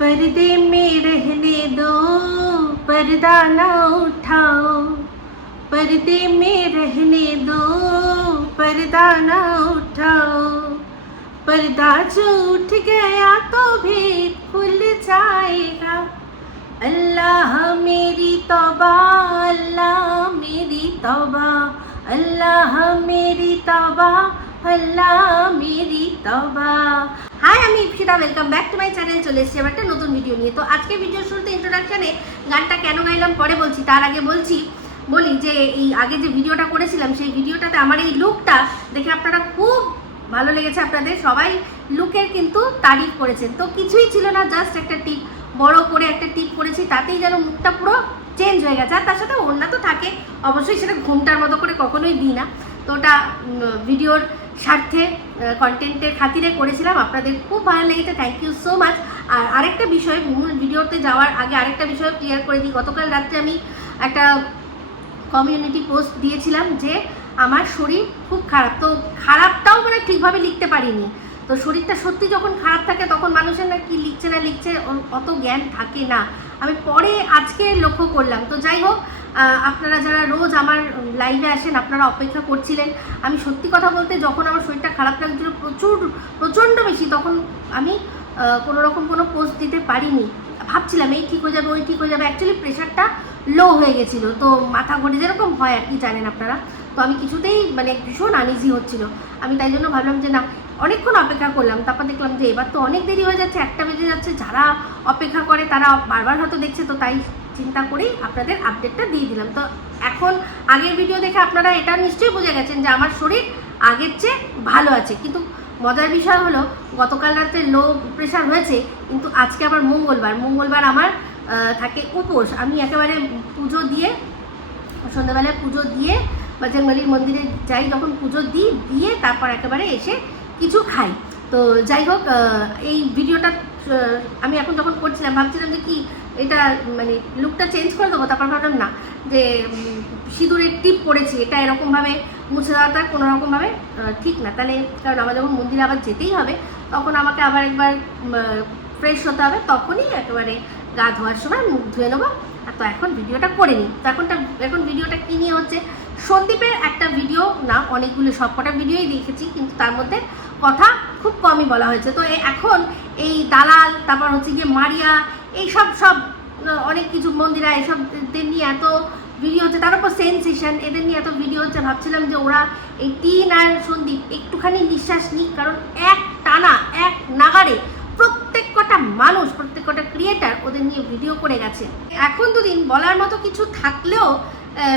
पर्दे में रहने दो, पर्दा ना उठाओ, पर्दे में रहने दो, पर्दा ना उठाओ, पर्दा जो उठ गया तो भी खुल जाएगा। अल्लाह मेरी तौबा, अल्लाह मेरी तौबा, अल्लाह मेरी तौबा, अल्लाह मेरी तौबा। হাই, আমি Ipsita, welcome back to my channel. চলে এসেছি আবার একটা নতুন ভিডিও নিয়ে। তো আজকে ভিডিওর শুরুতে ইন্ট্রোডাকশানে গানটা কেন গাইলাম পরে বলছি, তার আগে বলি যে এই আগে যে ভিডিওটা করেছিলাম সেই ভিডিওটাতে আমার এই লুকটা দেখে আপনারা খুব ভালো লেগেছে। আপনাদের সবাই লুকের কিন্তু তারিফ করেছেন। তো কিছুই ছিল না, জাস্ট একটা টিপ, বড় করে একটা টিপ করেছি, তাতেই যেন মুখটা পুরো চেঞ্জ হয়ে গেছে। আর তার সাথে ওড়না তো থাকে অবশ্যই, সেটা ঘোমটার মতো করে কখনোই দিই না। তো ওটা ভিডিওর স্বার্থে, কন্টেন্টের খাতিরে করেছিলাম। আপনাদের খুব ভালো লেগেছে, থ্যাংক ইউ সো মাচ। আর আরেকটা বিষয়, মূল ভিডিওতে যাওয়ার আগে আরেকটা বিষয় ক্লিয়ার করে দিই। গতকাল রাত্রে আমি একটা কমিউনিটি পোস্ট দিয়েছিলাম যে আমার শরীর খুব খারাপ। তো খারাপটাও মানে ঠিকভাবে লিখতে পারিনি। তো শরীরটা সত্যি যখন খারাপ থাকে তখন মানুষের না কি লিখছে না লিখছে অত জ্ঞান থাকে না, আমি পরে আজকে লক্ষ্য করলাম। তো যাই হোক, আপনারা যারা রোজ আমার লাইভে আসেন আপনারা অপেক্ষা করছিলেন। আমি সত্যি কথা বলতে যখন আমার শরীরটা খারাপ লাগছিল প্রচণ্ড বেশি, তখন আমি কোনো রকম কোনো পোস্ট দিতে পারিনি। ভাবছিলাম এই ঠিক হয়ে যাবে, ওই ঠিক হয়ে যাবে। অ্যাকচুয়ালি প্রেশারটা লো হয়ে গেছিলো, তো মাথা ঘুরে যেরকম হয় আর কি, জানেন আপনারা। তো আমি কিছুতেই মানে ভীষণ আনইজি হচ্ছিলো। আমি তাই জন্য ভাবলাম যে না, অনেকক্ষণ অপেক্ষা করলাম। তারপর দেখলাম যে এবার তো অনেক দেরি হয়ে যাচ্ছে, 1টা বেজে যাচ্ছে। যারা অপেক্ষা করে তারা বারবার হয়তো দেখছে, তো তাই চিন্তা করেই আপনাদের আপডেটটা দিয়ে দিলাম। তো এখন আগের ভিডিও দেখে আপনারা এটা নিশ্চয়ই বুঝে গেছেন যে আমার শরীর আগের চেয়ে ভালো আছে। কিন্তু মজার বিষয় হলো, গতকাল রাতে লো প্রেশার হয়েছে, কিন্তু আজকে আবার মঙ্গলবার আমার থাকে উপোস। আমি একেবারে পুজো দিয়ে, সন্ধ্যাবেলায় পুজো দিয়ে বজরংবলীর মন্দিরে যাই, যখন পুজো দিয়ে তারপর একেবারে এসে কিছু খাই। তো যাই হোক, এই ভিডিওটা আমি এখন যখন করছিলাম ভাবছিলাম যে কি এটা মানে লুকটা চেঞ্জ করে দেবো। তারপর ভাবলাম না, যে সিঁদুরের টিপ পড়েছি, এটা এরকমভাবে মুছে দেওয়াটা কোনো রকমভাবে ঠিক না। তাহলে কারণ আমার যখন মন্দিরে আবার যেতেই হবে তখন আমাকে আবার একবার ফ্রেশ হতে হবে, তখনই একেবারে গা ধোয়ার সময় মুখ ধুয়ে নেবো। তো এখন ভিডিওটা করে নিই। তো এখন ভিডিওটা কী নিয়ে হচ্ছে, সন্দীপের একটা ভিডিও না, অনেকগুলো সবকটা ভিডিওই দেখেছি, কিন্তু তার মধ্যে কথা খুব কমই বলা হয়েছে। তো এখন এই দালাল, তারপর হচ্ছে গিয়ে মারিয়া, এই সব অনেক কিছু মন্দিরা, এসবদের নিয়ে এত ভিডিও হচ্ছে, তার উপর সেন্সেশন, এদের নিয়ে এত ভিডিও হচ্ছে। ভাবছিলাম যে ওরা এই টিন আর সন্দীপ একটুখানি নিঃশ্বাস নিক, কারণ এক টানা এক নাগাড়ে প্রত্যেকটা মানুষ, প্রত্যেকটা ক্রিয়েটার ওদের নিয়ে ভিডিও করে গেছে। এখন দুদিন বলার মতো কিছু থাকলেও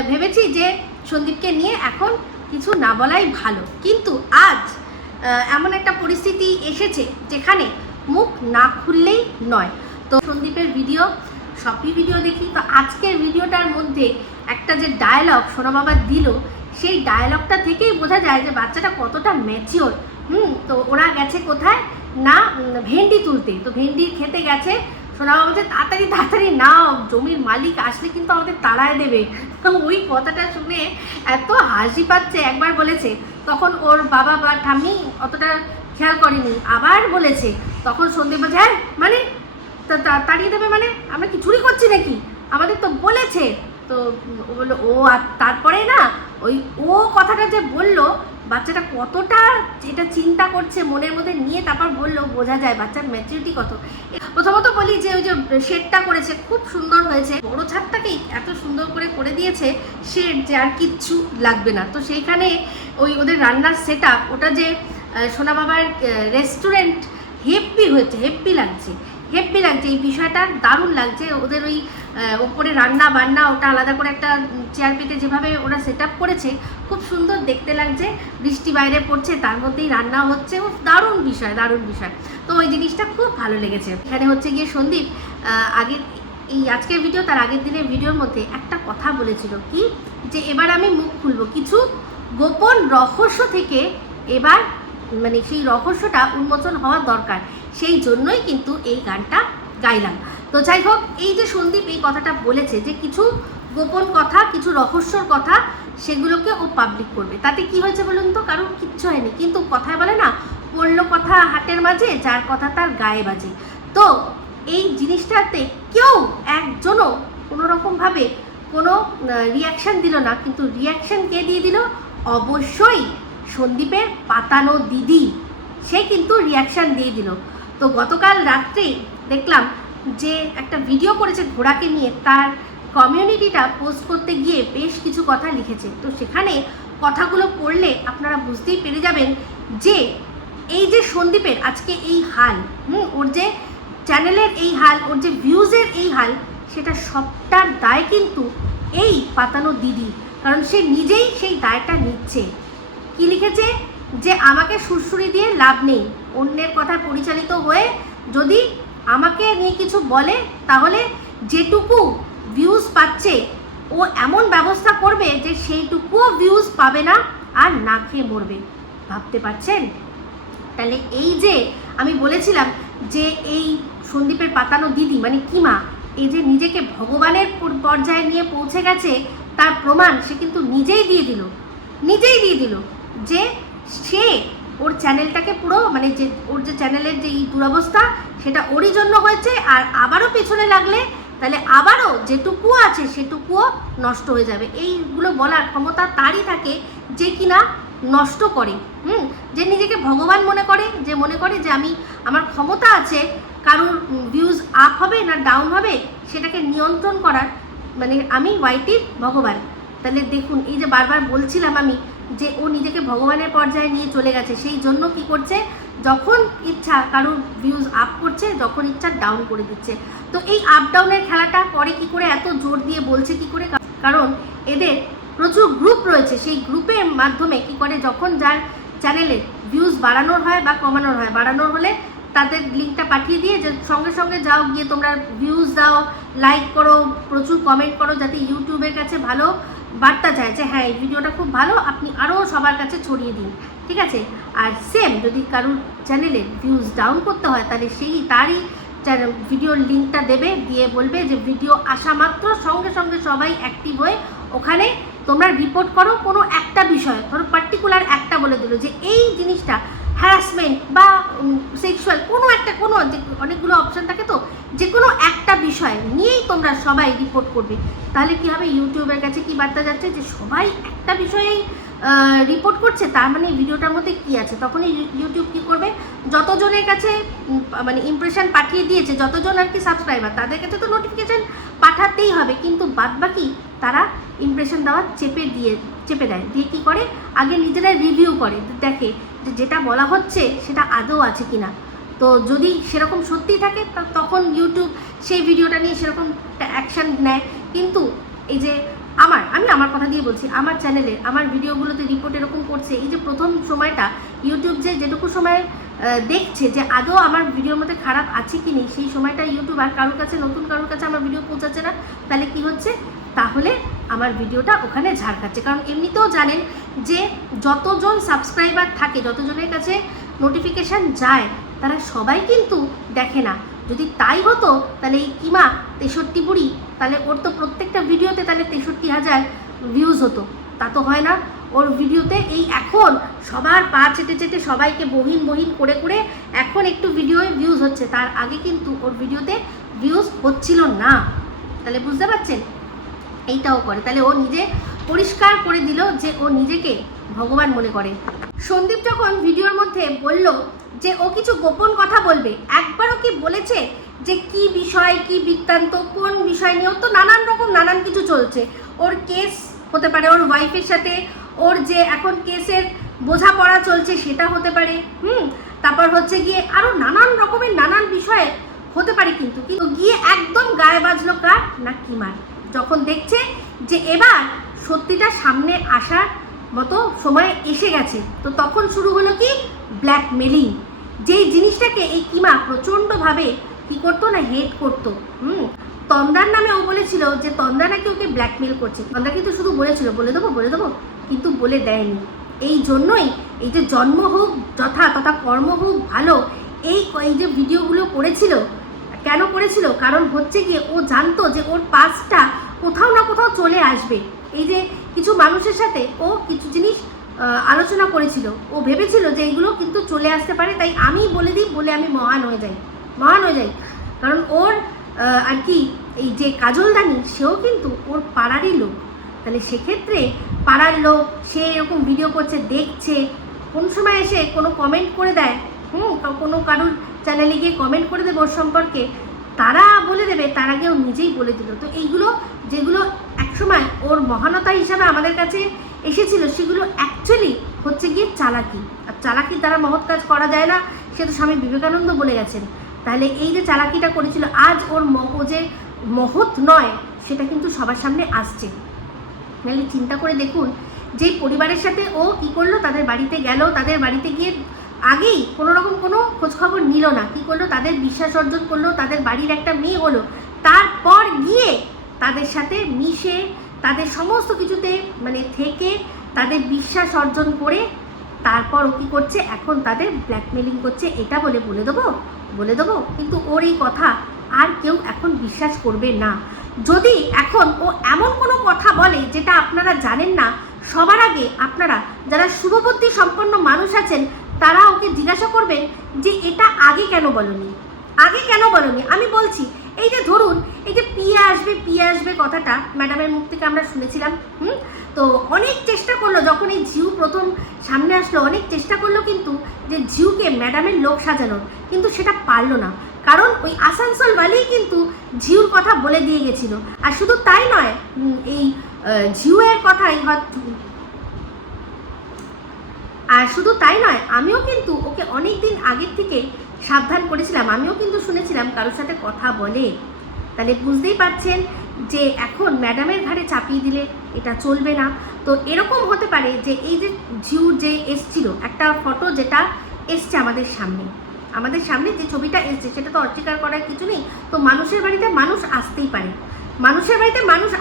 ভেবেছি যে সন্দীপকে নিয়ে এখন কিছু না বলাই ভালো। কিন্তু আজ এমন একটা পরিস্থিতি এসেছে যেখানে মুখ না খুললেই নয়। তো সন্দীপের ভিডিও, সবই ভিডিও দেখি। তো আজকের ভিডিওটার মধ্যে একটা যে ডায়লগ সোনা বাবা দিল, সেই ডায়লগটা থেকেই বোঝা যায় যে বাচ্চাটা কতটা ম্যাচিওর। তো ওরা গেছে কোথায় না, ভেন্ডি তুলতে। তো ভেন্ডি খেতে গেছে। সোনা বাবা বলছে তাড়াতাড়ি নাও, জমির মালিক আসলে কিন্তু আমাদের তাড়ায় দেবে। ওই কথাটা শুনে এত হাসি পাচ্ছে। একবার বলেছে, তখন ওর বাবা বা ঠাম্মি অতটা খেয়াল করেনি, আবার বলেছে। তখন সন্দীপ বলছে, হ্যাঁ মানে তাড়িয়ে দেবে মানে আমরা কি চুরি করছি নাকি, আমাদের তো বলেছে। তো ও বললো ও, আর তারপরে না ওই ও কথাটা যে বললো, বাচ্চাটা কতটা এটা চিন্তা করছে মনের মধ্যে নিয়ে তারপর বললো, বোঝা যায় বাচ্চার ম্যাচুরিটি কত। প্রথমত বলি যে ওই যে শেডটা করেছে খুব সুন্দর হয়েছে, বড় ছাদটাকেই এত সুন্দর করে দিয়েছে শেড, যে আর কিচ্ছু লাগবে না। তো সেইখানে ওই ওদের রান্নার সেট আপ, ওটা যে সোনা বাবার রেস্টুরেন্ট, হেব্বি হয়েছে, হেব্বি লাগছে। এই বিষয়টা দারুণ লাগছে। ওদের ওই ওপরে রান্না বান্না, ওটা আলাদা করে একটা চেয়ার পেতে যেভাবে ওরা সেট আপ করেছে, খুব সুন্দর দেখতে লাগছে। বৃষ্টি বাইরে পড়ছে, তার মধ্যেই রান্না হচ্ছে, ও দারুণ বিষয়। তো ওই জিনিসটা খুব ভালো লেগেছে। এখানে হচ্ছে গিয়ে সন্দীপ আজকের ভিডিও, তার আগের দিনের ভিডিওর মধ্যে একটা কথা বলেছিল কি, যে এবার আমি মুখ খুলবো, কিছু গোপন রহস্য থেকে এবার মানে সেই রহস্যটা উন্মোচন হওয়া দরকার। সেই জন্যই কিন্তু এই গানটা গাইলাম। তো যাই হোক, এই যে সন্দীপ এই কথাটা বলেছে যে কিছু গোপন কথা, কিছু রহস্যর কথা, সেগুলোকে ও পাবলিক করবে। তাতে কি হয়েছে বলুন তো, কারণ কিচ্ছু হয়নি। কিন্তু কথায় বলে না, পড়লো কথা হাটের মাঝে, যার কথা তার গায়ে বাজে। তো এই জিনিসটাতে কেউ একজনও কোনোরকমভাবে কোনো রিয়াকশান দিল না, কিন্তু রিয়াকশান কে দিয়ে দিল? অবশ্যই সন্দীপের পাতানো দিদি, সে কিন্তু রিয়াকশান দিয়ে দিল। তো গতকাল রাত্রে দেখলাম যে একটা ভিডিও করেছে ঘোড়াকে নিয়ে, তার কমিউনিটিটা পোস্ট করতে গিয়ে বেশ কিছু কথা লিখেছে। তো সেখানে কথাগুলো পড়লে আপনারা বুঝতেই পেরে যাবেন যে এই যে সন্দীপের আজকে এই হাল, ওর যে চ্যানেলের এই হাল, ওর যে ভিউজের এই হাল, সেটা সবটার দায় কিন্তু এই পাতানো দিদি, কারণ সে নিজেই সেই দায়টা নিচ্ছে। কি লিখেছে? যে আমাকে সুরসুরি দিয়ে লাভ নেই, অন্যের কথা পরিচালিত হয়ে যদি আমাকে নিয়ে কিছু বলে তাহলে যেটুকু ভিউজ পাচ্ছে ও এমন ব্যবস্থা করবে যে সেইটুকুও ভিউজ পাবে না আর না খেয়ে মরবে। ভাবতে পারছেন? তাহলে এই যে আমি বলেছিলাম যে এই সন্দীপের পাতানো দিদি মানে কিমা, এই যে নিজেকে ভগবানের পর্যায়ে নিয়ে পৌঁছে গেছে, তার প্রমাণ সে কিন্তু নিজেই দিয়ে দিল যে সে ওর চ্যানেলটাকে পুরো মানে যে ওর যে চ্যানেলের যে এই দুরবস্থা সেটা ওরই জন্য হয়েছে। আর আবারও পেছনে লাগলে তাহলে আবারও যেটুকু আছে সেটুকুও নষ্ট হয়ে যাবে। এইগুলো বলার ক্ষমতা তারই থাকে যে কিনা নষ্ট করে, যে নিজেকে ভগবান মনে করে, যে মনে করে যে আমি আমার ক্ষমতা আছে কারোর ভিউজ আপ হবে না ডাউন হবে সেটাকে নিয়ন্ত্রণ করার, মানে আমি ওয়াইটির ভগবান। তাহলে দেখুন, এই যে বারবার বলছিলাম আমি যে ও নিজেকে ভগবানের পর্যায়ে নিয়ে চলে গেছে, সেই জন্য কি করছে, যখন ইচ্ছা কারোর ভিউজ আপ করছে, যখন ইচ্ছা ডাউন করে দিচ্ছে। তো এই আপ ডাউনের খেলাটা করে কি করে, এত জোর দিয়ে বলছে কি করে? কারণ এদের প্রচুর গ্রুপ রয়েছে, সেই গ্রুপের মাধ্যমে কি করে, যখন যার চ্যানেলে ভিউজ বাড়ানোর হয় বা কমানোর হয়, বাড়ানোর হলে তাদের লিঙ্কটা পাঠিয়ে দিয়ে যে সঙ্গে সঙ্গে যাও গিয়ে তোমরা ভিউজ দাও, লাইক করো, প্রচুর কমেন্ট করো, যাতে ইউটিউবের কাছে ভালো বার্তা যায় যে হ্যাঁ এই ভিডিওটা খুব ভালো, আপনি আরও সবার কাছে ছড়িয়ে দিন, ঠিক আছে। আর সেম যদি কারোর চ্যানেলে ভিউজ ডাউন করতে হয় তাহলে তারই ভিডিওর লিঙ্কটা দেবে, দিয়ে বলবে যে ভিডিও আসা মাত্র সঙ্গে সঙ্গে সবাই অ্যাক্টিভ হয়ে ওখানে তোমরা রিপোর্ট করো কোনো একটা বিষয়, ধরো পার্টিকুলার একটা বলে দিল যে এই জিনিসটা হ্যারাসমেন্ট বা সেক্সুয়াল কোনো একটা, কোনো অনেকগুলো অপশান থাকে, তো যে কোনো একটা বিষয় নিয়েই তোমরা সবাই রিপোর্ট করবে। তাহলে কি হবে, ইউটিউবের কাছে কি বার্তা যাচ্ছে যে সবাই একটা বিষয়েই রিপোর্ট করছে, তার মানে ভিডিওটার মধ্যে কি আছে। তখনই ইউটিউব কি করবে, যতজনের কাছে মানে ইমপ্রেশন পাঠিয়ে দিয়েছে, যতজন আর কি সাবস্ক্রাইবার, তাদের কাছে তো নোটিফিকেশান পাঠাতেই হবে, কিন্তু বাদবাকি তারা ইমপ্রেশন দেওয়া চেপে দেয়, দিয়ে কী করে, আগে নিজেরা রিভিউ করে, দেখে যে যেটা বলা হচ্ছে সেটা আদৌ আছে কি না। তো যদি সেরকম সত্যিই থাকে তখন ইউটিউব সেই ভিডিওটা নিয়ে সেরকম অ্যাকশান নেয়। কিন্তু এই যে আমি আমার কথা দিয়ে বলছি, আমার চ্যানেলে আমার ভিডিওগুলোতে রিপোর্ট এরকম করছে, এই যে প্রথম সময়টা ইউটিউব যেটুকু সময় দেখছে যে আদৌ আমার ভিডিওর মধ্যে খারাপ আছে কি নেই, সেই সময়টা ইউটিউব আর কারোর কাছে, নতুন কারোর কাছে আমার ভিডিও পৌঁছাচ্ছে না। তাহলে কি হচ্ছে, তাহলে আমার ভিডিওটা ওখানে ঝাড় খাচ্ছে। কারণ এমনিতেও জানেন যে যতজন সাবস্ক্রাইবার থাকে, যতজনের কাছে নোটিফিকেশান যায়, তারা সবাই কিন্তু দেখে না। যদি তাই হতো তাহলে এই কিমা 63 বুড়ি, তাহলে ওর তো প্রত্যেকটা ভিডিওতে তাহলে 63,000 ভিউজ হতো, তা তো হয় না। ওর ভিডিওতে এই এখন সবার পা চেটে সবাইকে বহিন করে এখন একটু ভিডিওয় ভিউজ হচ্ছে, তার আগে কিন্তু ওর ভিডিওতে ভিউজ হচ্ছিল না। তাহলে বুঝতে পারছেন, এইটাও করে। তাহলে ও নিজে পরিষ্কার করে দিল যে ও নিজেকে ভগবান মনে করে। সন্দীপ যখন ভিডিওর মধ্যে বলল যে ও কিছু গোপন কথা বলবে, একবারও কি বলেছে যে কি বিষয়, কি বৃত্তান্ত, কোন বিষয় নিয়ে? ওর তো নানান কিছু চলছে, ওর কেস হতে পারে, ওর ওয়াইফের সাথে ওর যে এখন কেসের বোঝাপড়া চলছে সেটা হতে পারে, তারপর হচ্ছে গিয়ে আরও নানান রকমের নানান বিষয়ে হতে পারে। কিন্তু গিয়ে একদম গায়ে বাজলো কার না কিমার, যখন দেখছে যে এবার সত্যিটা সামনে আসার মতো সময় এসে গেছে। তো তখন শুরু হলো কি ব্ল্যাকমেলিং, যেই জিনিসটাকে এই কিমা প্রচণ্ডভাবে কি করতো না হেট করতো। তন্দ্রার নামে ও বলেছিল যে তন্দ্রা নাকি ওকে ব্ল্যাকমেল করছে। তন্দ্রা কিন্তু শুধু বলেছিল বলে দেবো, কিন্তু বলে দেয়নি। এই জন্যই এই যে জন্ম হোক যথা তথা কর্ম হোক ভালো, এই যে ভিডিওগুলো করেছিল, কেন করেছিল? কারণ হচ্ছে গিয়ে ও জানতো যে ওর পাসটা কোথাও না কোথাও চলে আসবে। এই যে কিছু মানুষের সাথে ও কিছু জিনিস আলোচনা করেছিল, ও ভেবেছিল যে এইগুলো কিন্তু চলে আসতে পারে, তাই আমি বলে দিই বলে আমি মহান হয়ে যাই। কারণ ওর আর কি এই যে কাজলদানি সেও কিন্তু ওর পাড়ারই লোক। তাহলে সেক্ষেত্রে পাড়ার লোক, সে এরকম ভিডিও করছে, দেখছে, কোন সময় এসে কোনো কমেন্ট করে দেয়, কোনো কারুর চ্যানেলে গিয়ে কমেন্ট করে দেবে ওর সম্পর্কে, তারা বলে দেবে, তার আগেও নিজেই বলে দিল। তো এইগুলো যেগুলো একসময় ওর মহানতা হিসাবে আমাদের কাছে এসেছিল, সেগুলো অ্যাকচুয়ালি হচ্ছে গিয়ে চালাকি। আর চালাকির দ্বারা মহৎ কাজ করা যায় না, সে তো স্বামী বিবেকানন্দ বলে গেছেন। তাহলে এই যে চালাকিটা করেছিল, আজ ওর যে মহৎ নয় সেটা কিন্তু সবার সামনে আসছে। নাহলে চিন্তা করে দেখুন, যে পরিবারের সাথে ও কী করলো, তাদের বাড়িতে গেল, তাদের বাড়িতে গিয়ে আগেই কোনো রকম কোনো খোঁজখবর নিল না, কী করলো, তাদের বিশ্বাস অর্জন করলো, তাদের বাড়ির একটা মেয়ে হলো, তারপর গিয়ে তাদের সাথে মিশে, তাদের সমস্ত কিছুতে মানে থেকে, তাদের বিশ্বাস অর্জন করে তারপর ও কী করছে, এখন তাদের ব্ল্যাকমেলিং করছে। এটা বলে দেবো কিন্তু ওর এই কথা আর কেউ এখন বিশ্বাস করবে না। যদি এখন ও এমন কোনো কথা বলে যেটা আপনারা জানেন না, সবার আগে আপনারা যারা শুভবুদ্ধি সম্পন্ন মানুষ আছেন তারা ওকে জিজ্ঞাসা করবেন যে এটা আগে কেন বলনি। আমি বলছি, এই যে ধরুন, এই যে পিয়ে আসবে কথাটা ম্যাডামের মুখ থেকে আমরা শুনেছিলাম। তো অনেক চেষ্টা করলো, যখন এই ঝিউ প্রথম সামনে আসলো, অনেক চেষ্টা করলো কিন্তু যে ঝিউকে ম্যাডামের লোক সাজানোর, কিন্তু সেটা পারলো না। কারণ ওই আসানসোলওয়ালেই কিন্তু ঝিউর কথা বলে দিয়ে গেছিল। আর শুধু তাই নয়, এই ঝিউয়ের কথাই আমিও কিন্তু ওকে অনেক দিন আগের থেকে সাবধান করেছিলাম। আমিও কিন্তু শুনেছিলাম কারোর সাথে কথা বলে। তাহলে বুঝতেই পারছেন যে এখন ম্যাডামের ঘাড়ে চাপিয়ে দিলে এটা চলবে না। তো এরকম হতে পারে যে এই যে ঝিউ যে এসছিল, একটা ফটো যেটা এসছে আমাদের সামনে যে ছবিটা এসছে, সেটা তো অস্বীকার করার কিছু নেই। তো মানুষের বাড়িতে মানুষ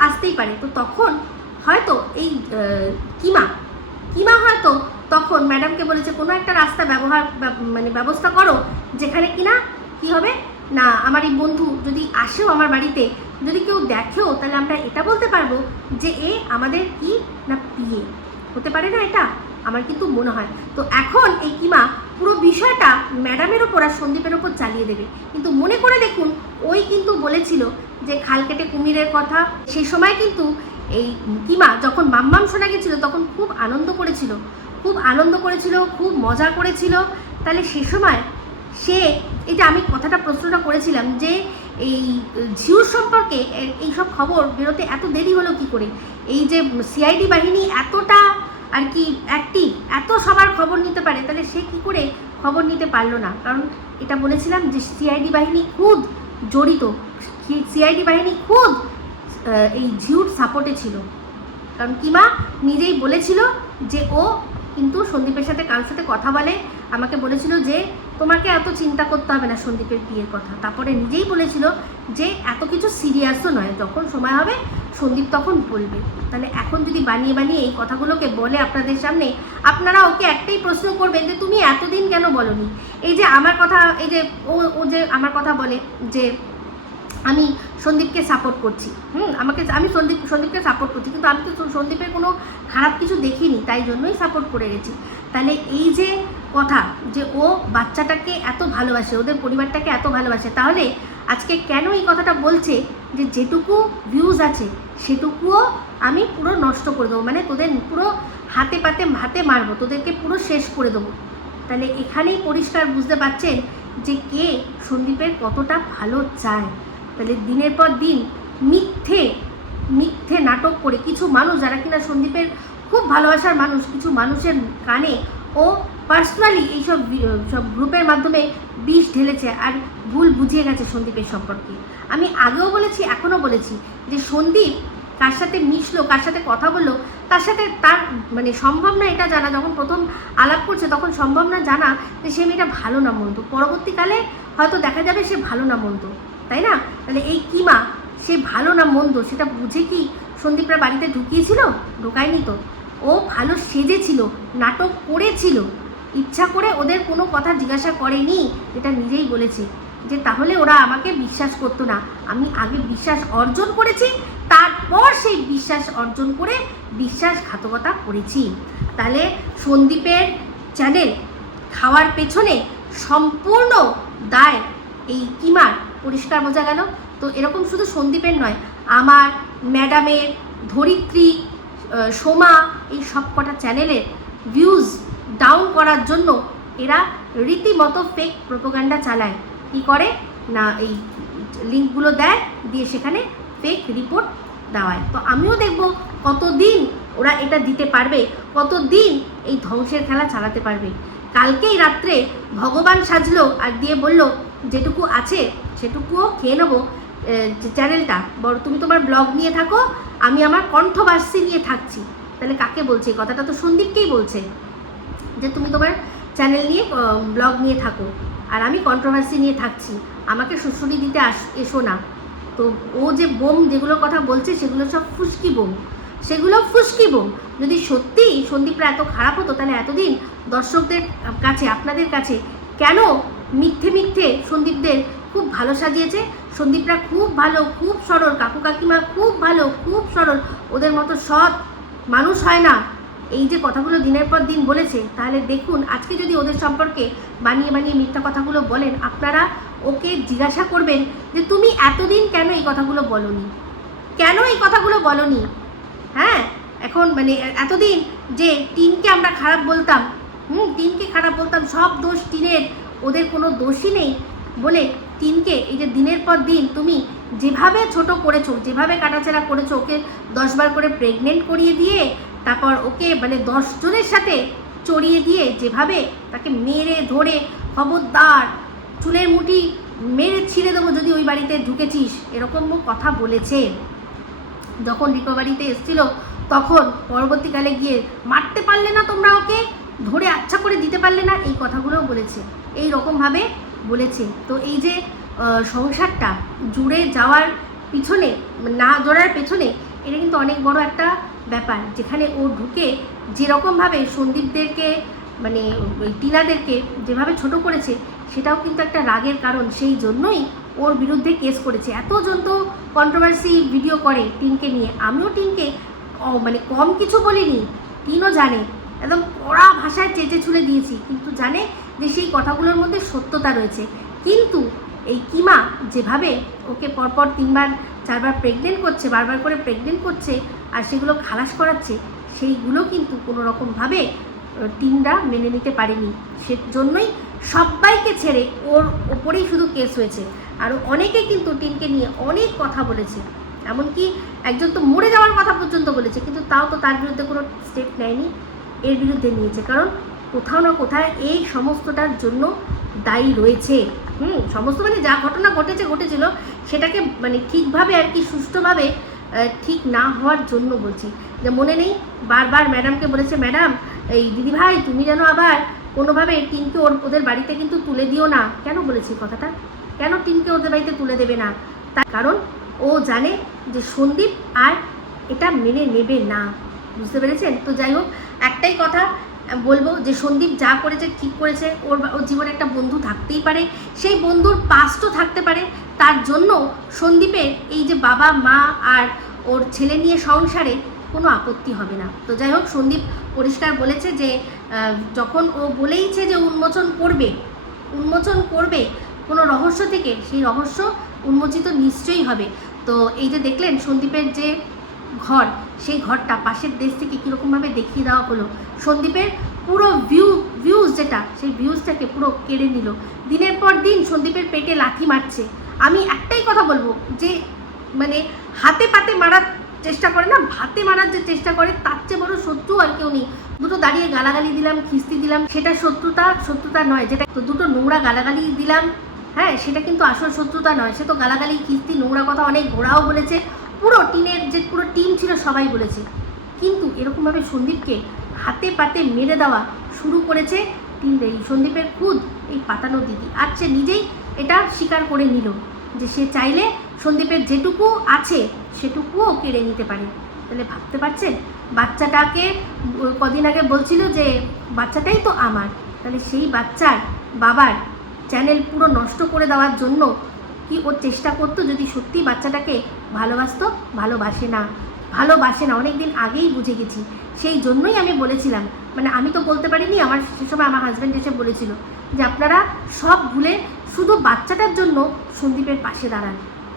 আসতেই পারে। তো তখন হয়তো এই কিমা হয়তো তখন ম্যাডামকে বলেছে কোনো একটা রাস্তা ব্যবস্থা করো, যেখানে কিনা কি হবে না, আমার এই বন্ধু যদি আসেও আমার বাড়িতে, যদি কেউ দেখেও, তাহলে আমরা এটা বলতে পারবো যে এ আমাদের কি না পিয়ে হতে পারে না। এটা আমার কিন্তু মনে হয়। তো এখন এই কিমা পুরো বিষয়টা ম্যাডামের ওপর আর সন্দীপের ওপর চালিয়ে দেবে। কিন্তু মনে করে দেখুন, ওই কিন্তু বলেছিল যে খাল কেটে কুমিরের কথা। সেই সময় কিন্তু এই কিমা যখন মাম্মাম শোনা গেছিলো, তখন খুব আনন্দ করেছিল, খুব মজা করেছিল। তাহলে সে সময় সে, এটা আমি প্রশ্নটা করেছিলাম যে এই ঝিউর সম্পর্কে এইসব খবর বেরোতে এত দেরি হলো কি করে, এই যে সিআইডি বাহিনী এতটা আর কি অ্যাক্টিভ, এত সবার খবর নিতে পারে, তাহলে সে কি করে খবর নিতে পারলো না? কারণ এটা বলেছিলাম যে সিআইডি বাহিনী খুদ জড়িত, সিআইডি বাহিনী খুদ এই ঝিউর সাপোর্টে ছিল। কারণ কিমা নিজেই বলেছিল যে ও কিন্তু সন্দীপের সাথে কারোর সাথে কথা বলে, আমাকে বলেছিল যে তোমাকে এত চিন্তা করতে হবে না সন্দীপের বিয়ের কথা। তারপরে নিজেই বলেছিল যে এত কিছু সিরিয়াসও নয়, যখন সময় হবে সন্দীপ তখন বলবে। তাহলে এখন যদি বানিয়ে এই কথাগুলোকে বলে আপনাদের সামনে, আপনারা ওকে একটাই প্রশ্ন করবেন যে তুমি এতদিন কেন বলনি? এই যে আমার কথা, এই যে ও যে আমার কথা বলে যে আমি সন্দীপকে সাপোর্ট করছি, আমি সন্দীপকে সাপোর্ট করছি, কিন্তু আমি তো সন্দীপের কোনো খারাপ কিছু দেখিনি, তাই জন্যই সাপোর্ট করে গেছি। তাহলে এই যে কথা যে ও বাচ্চাটাকে এত ভালোবাসে, ওদের পরিবারটাকে এত ভালোবাসে, তাহলে আজকে কেন এই কথাটা বলছে যে যেটুকু ভিউজ আছে সেটুকুও আমি পুরো নষ্ট করে দেবো, মানে তোদের পুরো হাতে মারবো, তোদেরকে পুরো শেষ করে দেবো। তাহলে এখানেই পরিষ্কার বুঝতে পারছেন যে কে সন্দীপের কতটা ভালো চায়। তাহলে দিনের পর দিন মিথ্যে নাটক করে কিছু মানুষ, যারা কিনা সন্দীপের খুব ভালোবাসার মানুষ, কিছু মানুষের কানে ও পার্সোনালি এইসব গ্রুপের মাধ্যমে বিষ ঢেলেছে আর ভুল বুঝিয়ে গেছে সন্দীপের সম্পর্কে। আমি আগেও বলেছি, এখনও বলেছি যে সন্দীপ কার সাথে মিশলো, কার সাথে কথা বললো, তার সাথে তার মানে সম্ভব না এটা জানা। যখন প্রথম আলাপ করছে তখন সম্ভব না জানা যে সে মেয়েটা ভালো না মন্দ, পরবর্তীকালে হয়তো দেখা যাবে সে ভালো না মন্দ, তাই না? তাহলে এই কিমা সে ভালো না মন্দ সেটা বুঝে কি সন্দীপরা বাড়িতে ঢুকিয়েছিল? ঢোকায়নি তো। ও ভালো সেজেছিল, নাটক করেছিল, ইচ্ছা করে ওদের কোনো কথা জিজ্ঞাসা করেনি, এটা নিজেই বলেছে যে তাহলে ওরা আমাকে বিশ্বাস করতো না। আমি আগে বিশ্বাস অর্জন করেছি, তারপর সেই বিশ্বাস অর্জন করে বিশ্বাসঘাতকতা করেছি। তাহলে সন্দীপের চ্যানেল খাওয়ার পেছনে সম্পূর্ণ দায় এই কিমার, পরিষ্কার বোঝা গেল। তো এরকম শুধু সন্দীপের নয়, আমার, ম্যাডামের, ধরিত্রী, সোমা, এই সব কটা চ্যানেলের ভিউজ ডাউন করার জন্য এরা রীতিমতো ফেক প্রোপাগান্ডা চালায়। কী করে না, এই লিঙ্কগুলো দেয়, দিয়ে সেখানে ফেক রিপোর্ট দেওয়ায়। তো আমিও দেখব কতদিন ওরা এটা দিতে পারবে, কতদিন এই ধ্বংসের খেলা চালাতে পারবে। কালকেই রাত্রে ভগবান সাজলো আর দিয়ে বলল যেটুকু আছে সেটুকুও খেয়ে নেবো, চ্যানেলটা বড়, তুমি তোমার ব্লগ নিয়ে থাকো, আমি আমার কণ্ঠবাসী নিয়ে থাকছি। তাহলে কাকে বলছে? কথাটা তো সন্দীপকেই বলছে যে তুমি তোমার চ্যানেল নিয়ে ব্লগ নিয়ে থাকো আর আমি কন্ট্রোভার্সি নিয়ে থাকছি, আমাকে সুশ্রুতি দিতে এসো না। তো ও যে বোম যেগুলো কথা বলছে সেগুলো সব ফুসকি বোম, সেগুলো ফুসকি বোম। যদি সত্যিই সন্দীপরা এত খারাপ হতো তাহলে এতদিন দর্শকদের কাছে, আপনাদের কাছে কেন মিথ্যে মিথ্যে সন্দীপদের খুব ভালো সাজিয়েছে? সন্দীপরা খুব ভালো, খুব সরল, কাকু কাকিমা খুব ভালো, খুব সরল, ওদের মতো সৎ মানুষ হয় না। এই যে কথাগুলো দিনের পর দিন বলেছে, তাহলে দেখুন আজকে যদি ওদের সম্পর্কে বানিয়ে বানিয়ে মিথ্যা কথাগুলো বলেন, আপনারা ওকে জিজ্ঞাসা করবেন যে তুমি এতদিন কেন এই কথাগুলো বলনি, কেন এই কথাগুলো বলনি? হ্যাঁ, এখন মানে এতদিন যে টিনকে আমরা খারাপ বলতাম, টিনকে খারাপ বলতাম, সব দোষ টিনের, ওদের কোনো দোষই নেই বলে টিনকে এই যে দিনের পর দিন তুমি যেভাবে ছোট করেছো, যেভাবে কাটাছেড়া করেছো, ওকে 10 বার করে প্রেগনেন্ট করিয়ে দিয়ে তারপর ওকে মানে 10 জনের সাথে চড়িয়ে দিয়ে যেভাবে তাকে মেরে ধরে খবরদার চুলের মুঠি মেরে ছিঁড়ে দেবো যদি ওই বাড়িতে ঢুকেছিস, এরকম কথা বলেছে। যখন রিকভারিতে এসেছিল তখন পরবর্তীকালে গিয়ে মারতে পারলে না তোমরা, ওকে ধরে আচ্ছা করে দিতে পারলে না, এই কথাগুলোও বলেছে, এই রকমভাবে বলেছে। তো এই যে সংসারটা জুড়ে যাওয়ার পিছনে, না জড়ার পেছনে, এটা কিন্তু অনেক বড় একটা ব্যাপার। যেখানে ও ঢুকে যেরকমভাবে সন্দীপদেরকে মানে টিনাদেরকে যেভাবে ছোট করেছে, সেটাও কিন্তু একটা রাগের কারণ। সেই জন্যই ওর বিরুদ্ধে কেস করেছে। এতজন তো কন্ট্রোভার্সি ভিডিও করে টিনকে নিয়ে, আমিও টিনকে মানে কম কিছু বলিনি, টিনও জানে, একদম কড়া ভাষায় চেঁচে ছুলে দিয়েছি, কিন্তু জানে যে সেই কথাগুলোর মধ্যে সত্যতা রয়েছে। কিন্তু এই কিমা যেভাবে ওকে পরপর 3বার 4বার প্রেগনেন্ট করছে, বারবার করে প্রেগনেন্ট করছে আর সেগুলো খালাস করাচ্ছে, সেইগুলো কিন্তু কোনো রকমভাবে টিনরা মেনে নিতে পারেনি। সেজন্যই সবাইকে ছেড়ে ওর ওপরেই শুধু কেস হয়েছে। আর অনেকে কিন্তু টিনকে নিয়ে অনেক কথা বলেছে, এমনকি একজন তো মরে যাওয়ার কথা পর্যন্ত বলেছে, কিন্তু তাও তো তার বিরুদ্ধে কোনো স্টেপ নেয়নি। এর বিরুদ্ধে নিয়েছে কারণ কোথাও না কোথায় এই সমস্তটার জন্য দায়ী রয়েছে। সমস্ত মানে যা ঘটনা ঘটেছিল সেটাকে মানে ঠিকভাবে আর কি সুষ্ঠুভাবে ঠিক না হওয়ার জন্য বলছি। যে মনে নেই বারবার ম্যাডামকে বলেছে, ম্যাডাম এই দিদিভাই তুমি যেন আবার কোনোভাবে টিনকে ওদের বাড়িতে কিন্তু তুলে দিও না। কেন বলেছি কথাটা? কেন টিনকে ওদের বাড়িতে তুলে দেবে না? তার কারণ ও জানে যে সন্দীপ আর এটা মেনে নেবে না। বুঝতে পেরেছেন? তো যাই হোক, একটাই কথা বলবো যে সন্দীপ যা করেছে ঠিক করেছে। ওর জীবনে একটা বন্ধু থাকতেই পারে, সেই বন্ধুর পাস্টও থাকতে পারে, তার জন্য সন্দীপের এই যে বাবা মা আর ওর ছেলে নিয়ে সংসারে কোনো আপত্তি হবে না। তো যাই হোক, সন্দীপ পরিষ্কার বলেছে যে যখন ও বলেইছে যে উন্মোচন করবে কোনো রহস্য থেকে, সেই রহস্য উন্মোচিত নিশ্চয়ই হবে। তো এই যে দেখলেন সন্দীপের যে ঘর, সেই ঘরটা পাশের দেশ থেকে কীরকমভাবে দেখিয়ে দেওয়া হলো। সন্দীপের পুরো ভিউজ যেটা, সেই ভিউজটাকে পুরো কেড়ে নিল। দিনের পর দিন সন্দীপের পেটে লাথি মারছে। আমি একটাই কথা বলবো যে মানে হাতে পাতে মারার চেষ্টা করে না, ভাতে মারার যে চেষ্টা করে, তার চেয়ে বড় শত্রু আর কেউ নেই। দুটো দাঁড়িয়ে গালাগালি দিলাম, খিস্তি দিলাম, সেটা শত্রুতা নয়। যেটা তো দুটো নোংরা গালাগালি দিলাম, হ্যাঁ, সেটা কিন্তু আসল শত্রুতা নয়। সে তো গালাগালি, খিস্তি, নোংরা কথা অনেক ঘোড়াও বলেছে, পুরো টিনের যে পুরো টিম ছিল সবাই বলেছে। কিন্তু এরকমভাবে সন্দীপকে হাতে পাতে মেরে দেওয়া শুরু করেছে এই সন্দীপের খুদ এই পাতানো দিদি। আর সে নিজেই এটা স্বীকার করে নিল যে সে চাইলে সন্দীপের যেটুকু আছে সেটুকুও কেড়ে নিতে পারে। তাহলে ভাবতে পারছেন, বাচ্চাটাকে কদিন আগে বলছিল যে বাচ্চাটাই তো আমার, তাহলে সেই বাচ্চার বাবার চ্যানেল পুরো নষ্ট করে দেওয়ার জন্য কি ওর চেষ্টা করতো? যদি সত্যি বাচ্চাটাকে ভালোবাসতো, ভালোবাসে না, অনেক দিন আগেই বুঝে গেছি। সেই জন্যই আমি বলেছিলাম, মানে আমি তো বলতে পারিনি, আমার সে সময় আমার হাজব্যান্ড এসে বলেছিল যে আপনারা সব ভুলে শুধু বাচ্চাটার জন্য সন্দীপের পাশে দাঁড়ান।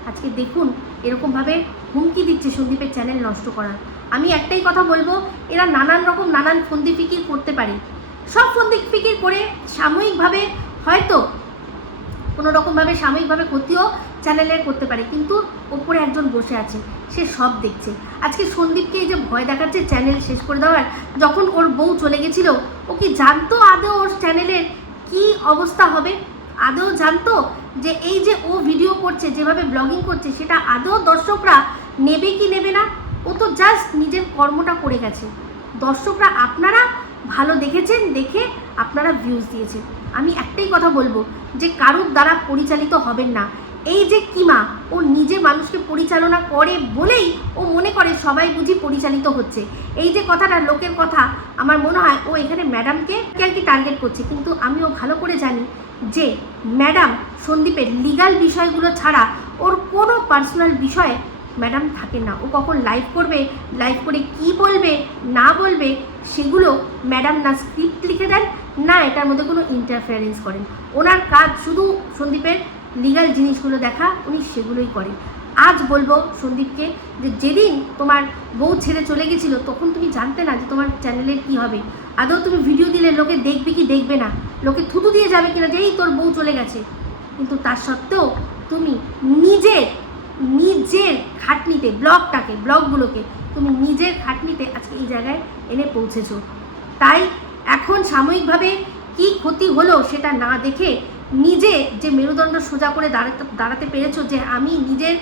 আজকে দেখুন এরকমভাবে হুমকি দিচ্ছে সন্দীপের চ্যানেল নষ্ট করার। আমি একটাই কথা বলবো, এরা নানান ফন্দি ফিকির করতে পারে। সব ফন্দি ফিকির করে সাময়িকভাবে হয়তো কোনো রকমভাবে সাময়িকভাবে ক্ষতিও চ্যানেলের করতে পারে, কিন্তু ওপরে একজন বসে আছে, সে সব দেখছে। আজকে সন্দীপকে এই যে ভয় দেখাচ্ছে চ্যানেল শেষ করে দেওয়ার, যখন ওর বউ চলে গেছিল, ও কি জানতো আদৌ ওর চ্যানেলের কি অবস্থা হবে? আদৌ জানতো যে এই যে ও ভিডিও করছে, যেভাবে ব্লগিং করছে, সেটা আদৌ দর্শকরা নেবে কি নেবে না? ও তো জাস্ট নিজের কর্মটা করে গেছে। দর্শকরা আপনারা ভালো দেখেছেন, দেখে আপনারা ভিউজ দিয়েছেন। আমি একটাই কথা বলবো যে কারুর দ্বারা পরিচালিত হবেন না। এই যে কিমা, ও নিজে মানুষকে পরিচালনা করে বলেই ও মনে করে সবাই বুঝি পরিচালিত হচ্ছে। এই যে কথাটা, লোকের কথা, আমার মনে হয় ও এখানে ম্যাডামকে আর কি টার্গেট করছে। কিন্তু আমিও ভালো করে জানি যে ম্যাডাম সন্দীপের লিগাল বিষয়গুলো ছাড়া ওর কোনো পার্সোনাল বিষয়ে ম্যাডাম থাকে না। ও কখন লাইভ করবে, লাইভ করে কি বলবে না বলবে, সেগুলো ম্যাডাম না স্ক্রিপ্ট লিখে দেন, না এটার মধ্যে কোনো ইন্টারফেয়ারেন্স করেন। ওনার কাজ শুধু সন্দীপের লিগাল জিনিসগুলো দেখা, উনি সেগুলোই করেন। আজ বলবো সন্দীপকে যে যেদিন তোমার বউ ছেড়ে চলে গেছিলো, তখন তুমি জানতে না যে তোমার চ্যানেলের কি হবে। আদৌ তুমি ভিডিও দিলে লোকে দেখবে কি দেখবে না, লোকে থুতু দিয়ে যাবে কিনা যে এই তোর বউ চলে গেছে। কিন্তু তার সত্ত্বেও তুমি নিজের খাটনিতে ব্লগগুলোকে তুমি নিজের খাটনিতে আজকে এই জায়গায় এনে পৌঁছেছো। তাই এখন সাময়িকভাবে কি ক্ষতি হলো সেটা না দেখে নিজে যে মেরুদণ্ড সোজা করে দাঁড়াতে পেরেছো, যে আমি নিজের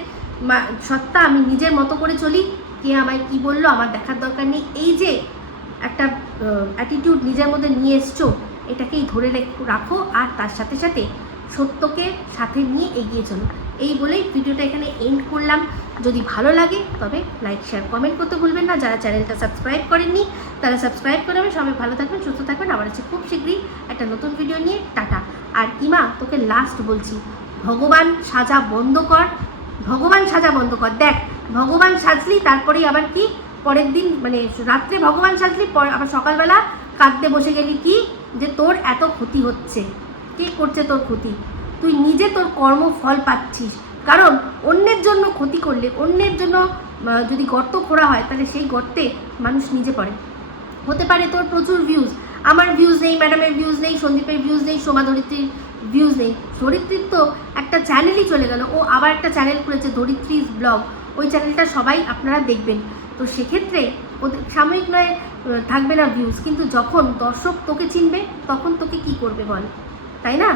সত্তা, আমি নিজের মতো করে চলি, কে আমায় কি বললো আমার দেখার দরকার নেই, এই যে একটা অ্যাটিটিউড নিজের মধ্যে নিয়ে এসছো, এটাকেই ধরে রাখো। আর তার সাথে সাথে সত্যকে সাথে নিয়ে এগিয়ে চলো। এই বলেই ভিডিওটা এখানে এন্ড করলাম। যদি ভালো লাগে তবে লাইক, শেয়ার, কমেন্ট করতে ভুলবেন না। যারা চ্যানেলটা সাবস্ক্রাইব করেননি তারা সাবস্ক্রাইব করবেন। সবাই ভালো থাকবেন, সুস্থ থাকবেন। আবার আছে খুব শীঘ্রই একটা নতুন ভিডিও নিয়ে। টাটা। আর কিমা, তোকে লাস্ট বলছি, ভগবান সাজা বন্ধ কর, ভগবান সাজা বন্ধ কর। দেখ, ভগবান সাজলি, তারপরেই আবার কি পরের দিন মানে রাত্রে ভগবান সাজলি, আবার সকালবেলা কাঁদতে বসে গেলি কি যে তোর এত ক্ষতি হচ্ছে। কে করছে তোর ক্ষতি? তুই নিজে তোর কর্মফল পাচ্ছিস। কারণ অন্যের জন্য ক্ষতি করলে, অন্যের জন্য যদি গর্ত খোঁড়া হয়, তাহলে সেই গর্তে মানুষ নিজে পড়ে। হতে পারে তোর প্রচুর ভিউজ, আমার ভিউজ নেই, ম্যাডামের ভিউজ নেই, সন্দীপের ভিউজ নেই, সোমা ধরিত্রীর ভিউজ নেই। ধরিত্রীর তো একটা চ্যানেলই চলে গেল, ও আবার একটা চ্যানেল খুলেছে ধরিত্রীর ব্লগ, ওই চ্যানেলটা সবাই আপনারা দেখবেন। তো সেক্ষেত্রে ওদের সাময়িক নয় থাকবে না ভিউজ, কিন্তু যখন দর্শক তোকে চিনবে তখন তোকে কি করবে বল, তাই না?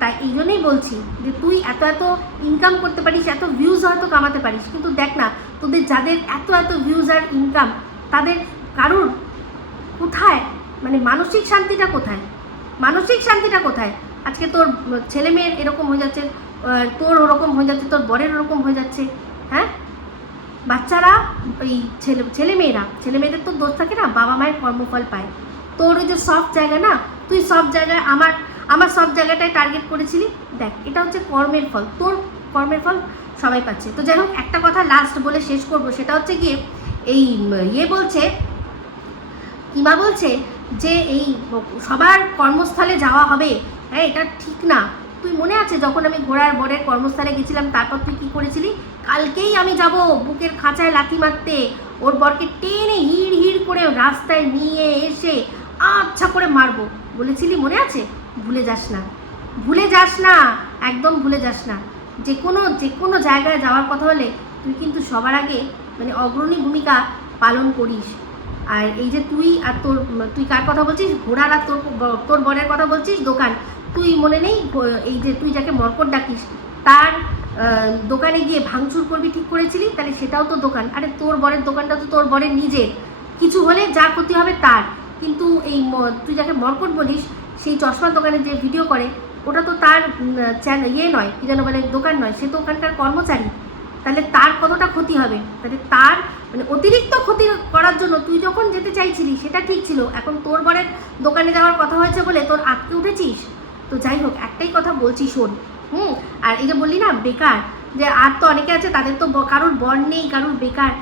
তাই এই জন্যই বলছি যে তুই এত ইনকাম করতে পারিস, এত ভিউজ হয়তো কামাতে পারিস, কিন্তু দেখ না তোদের যাদের এত ভিউজ আর ইনকাম, তাদের কারুর কোথায় মানে মানসিক শান্তিটা কোথায়? মানসিক শান্তিটা কোথায়? আজকে তোর ছেলে মেয়ের এরকম হয়ে যাচ্ছে, তোর ওরকম হয়ে যাচ্ছে, তোর বরের ওরকম হয়ে যাচ্ছে। হ্যাঁ, বাচ্চারা ওই ছেলে মেয়েদের তো দোষ থাকে না, বাবা মায়ের কর্মফল পায়। তোর ওই যে সব জায়গা না, তুই সব জায়গায় আমার সব জায়গাটায় টার্গেট করেছিলি। দেখ, এটা হচ্ছে কর্মের ফল, তোর কর্মের ফল সবাই পাচ্ছে। তো যাই হোক, একটা কথা লাস্ট বলে শেষ করবো, সেটা হচ্ছে গিয়ে এই বলছে কিমা বলছে যে এই সবার কর্মস্থলে যাওয়া হবে, হ্যাঁ এটা ঠিক না। তুই মনে আছে যখন আমি ঘোড়ার বরের কর্মস্থলে গেছিলাম, তারপর তুই কী করেছিলি? কালকেই আমি যাব বুকের খাঁচায় লাথি মারতে, ওর বরকে টেনে হিড় করে রাস্তায় নিয়ে এসে আচ্ছা করে মারবো বলেছিলি, মনে আছে? ভুলে যাস না, একদম ভুলে যাস না। যে কোনো জায়গায় যাওয়ার কথা হলে তুই কিন্তু সবার আগে মানে অগ্রণী ভূমিকা পালন করিস। আর এই যে তুই কার কথা বলছিস? ঘোড়ার, আর তোর বরের কথা বলছিস দোকান। তুই মনে নেই এই যে তুই যাকে মর্কট ডাকিস, তার দোকানে গিয়ে ভাঙচুর করবি ঠিক করেছিলি? তাহলে সেটাও তো দোকান। আরে তোর বরের দোকানটা তো তোর বরের নিজের, কিছু হলে যা ক্ষতি হবে তার। কিন্তু এই তুই যাকে মর্কট বলিস, সেই চশমার দোকানে যে ভিডিও করে, ওটা তো তার নয়, কি যেন বলে, দোকান নয়, সে তো ওখানকার কর্মচারী। তাহলে তার কতটা ক্ষতি হবে? তাহলে তার মানে অতিরিক্ত ক্ষতি করার জন্য তুই যখন যেতে চাইছিলি সেটা ঠিক ছিল, এখন তোর বরের দোকানে যাওয়ার কথা হয়েছে বলে তোর আটকে উঠেছিস। তো যাই হোক, একটাই কথা বলছি শোন। আর এই যে বললি না বেকার, যে আর তো অনেকে আছে তাদের তো কারোর বর নেই, কারোর বেকার।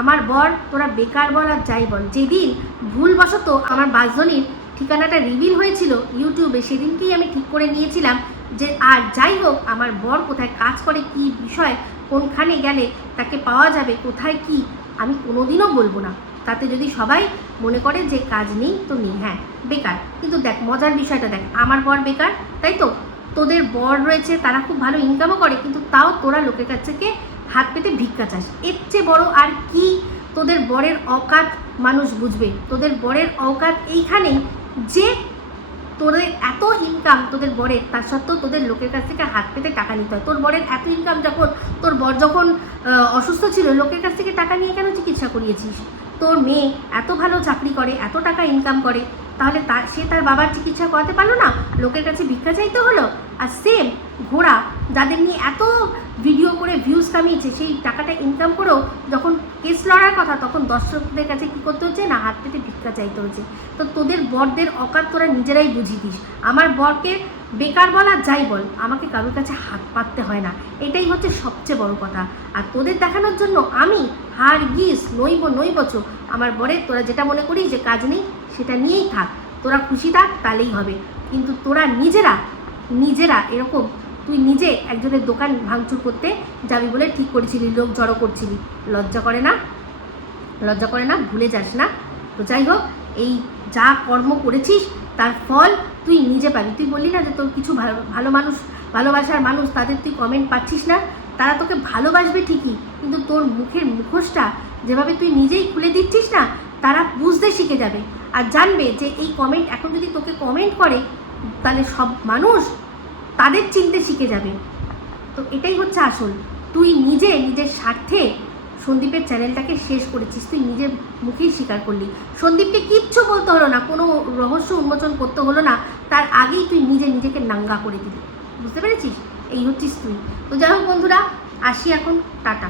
আমার বর, তোরা বেকার বল আর যাই বল, যেদিন ভুলবশত আমার বাসজনীর ঠিকানাটা রিভিল হয়েছিল ইউটিউবে, সেদিনকেই আমি ঠিক করে নিয়েছিলাম যে আর যাই হোক আমার বর কোথায় কাজ করে, কি বিষয়, কোনখানে গেলে তাকে পাওয়া যাবে, কোথায় কি, আমি কোনোদিনও বলবো না। তাতে যদি সবাই মনে করে যে কাজ নেই তো নেই, হ্যাঁ বেকার, কিন্তু দেখ মজার বিষয়টা দেখ, আমার বর বেকার, তাই তো? তোদের বর রয়েছে, তারা খুব ভালো ইনকামও করে, কিন্তু তাও তোরা লোকের কাছ থেকে হাত পেতে ভিক্ষা চাস। এর চেয়ে বড় আর কি তোদের বরের অকাত মানুষ বুঝবে? তোদের বরের অকাত এইখানেই যে তোদের এত ইনকাম তোদের বরের, তার সত্ত্বেও তোদের লোকের কাছ থেকে হাত পেতে টাকা নিতে হয়। তোর বরের এত ইনকাম, যখন তোর বর যখন অসুস্থ ছিল লোকের কাছ থেকে টাকা নিয়ে কেন চিকিৎসা করিয়েছিস? তোর মেয়ে এত ভালো চাকরি করে, এত টাকা ইনকাম করে, তাহলে সে তার বাবার চিকিৎসা করাতে পারলো না, লোকের কাছে ভিক্ষা চাইতে হলো? আর সেম ঘোড়া, যাদের নিয়ে এত ভিডিও করে ভিউজ কামিয়েছে, সেই টাকাটা ইনকাম করেও যখন কেস লড়ার কথা, তখন দর্শকদের কাছে কী করতে হচ্ছে না, হাত পেতে ভিক্ষা চাইতে হচ্ছে। তো তোদের বরদের অকাত তোরা নিজেরাই বুঝিয়ে দিস। আমার বরকে বেকার বল আর যাই বল, আমাকে কারোর কাছে হাত পাততে হয় না, এটাই হচ্ছে সবচেয়ে বড় কথা। আর তোদের দেখানোর জন্য আমি হার গিস নইবচ আমার বরের, তোরা যেটা মনে করিস যে কাজ নেই, সেটা নিয়েই থাক, তোরা খুশি থাক, তাহলেই হবে। কিন্তু তোরা নিজেরা এরকম, তুই নিজে একজনের দোকান ভাঙচুর করতে যাবি বলে ঠিক করেছিলি, লোক জড়ো করছিলি, লজ্জা করে না? ভুলে যাস না? তো যাই হোক, এই যা কর্ম করেছিস তার ফল তুই নিজে পাবি। তুই বললি না যে তোর কিছু ভালোবাসার মানুষ, তাদের তুই কমেন্ট পাচ্ছিস না, তারা তোকে ভালোবাসবে ঠিকই, কিন্তু তোর মুখের মুখোশটা যেভাবে তুই নিজেই খুলে দিচ্ছিস না, তারা বুঝতে শিখে যাবে আর জানবে যে এই কমেন্ট, এখন যদি তোকে কমেন্ট করে তাহলে সব মানুষ তাদের চিনতে শিখে যাবে। তো এটাই হচ্ছে আসল। তুই নিজের স্বার্থে সন্দীপের চ্যানেলটাকে শেষ করেছিস, তুই নিজের মুখেই স্বীকার করলি। সন্দীপকে কিচ্ছু বলতে হলো না, কোনো রহস্য উন্মোচন করতে হলো না, তার আগেই তুই নিজেকে নাঙ্গা করে দিলি। বুঝতে পেরেছিস? এই হচ্ছিস তুই। তো যাই হোক বন্ধুরা, আসি এখন, টাটা।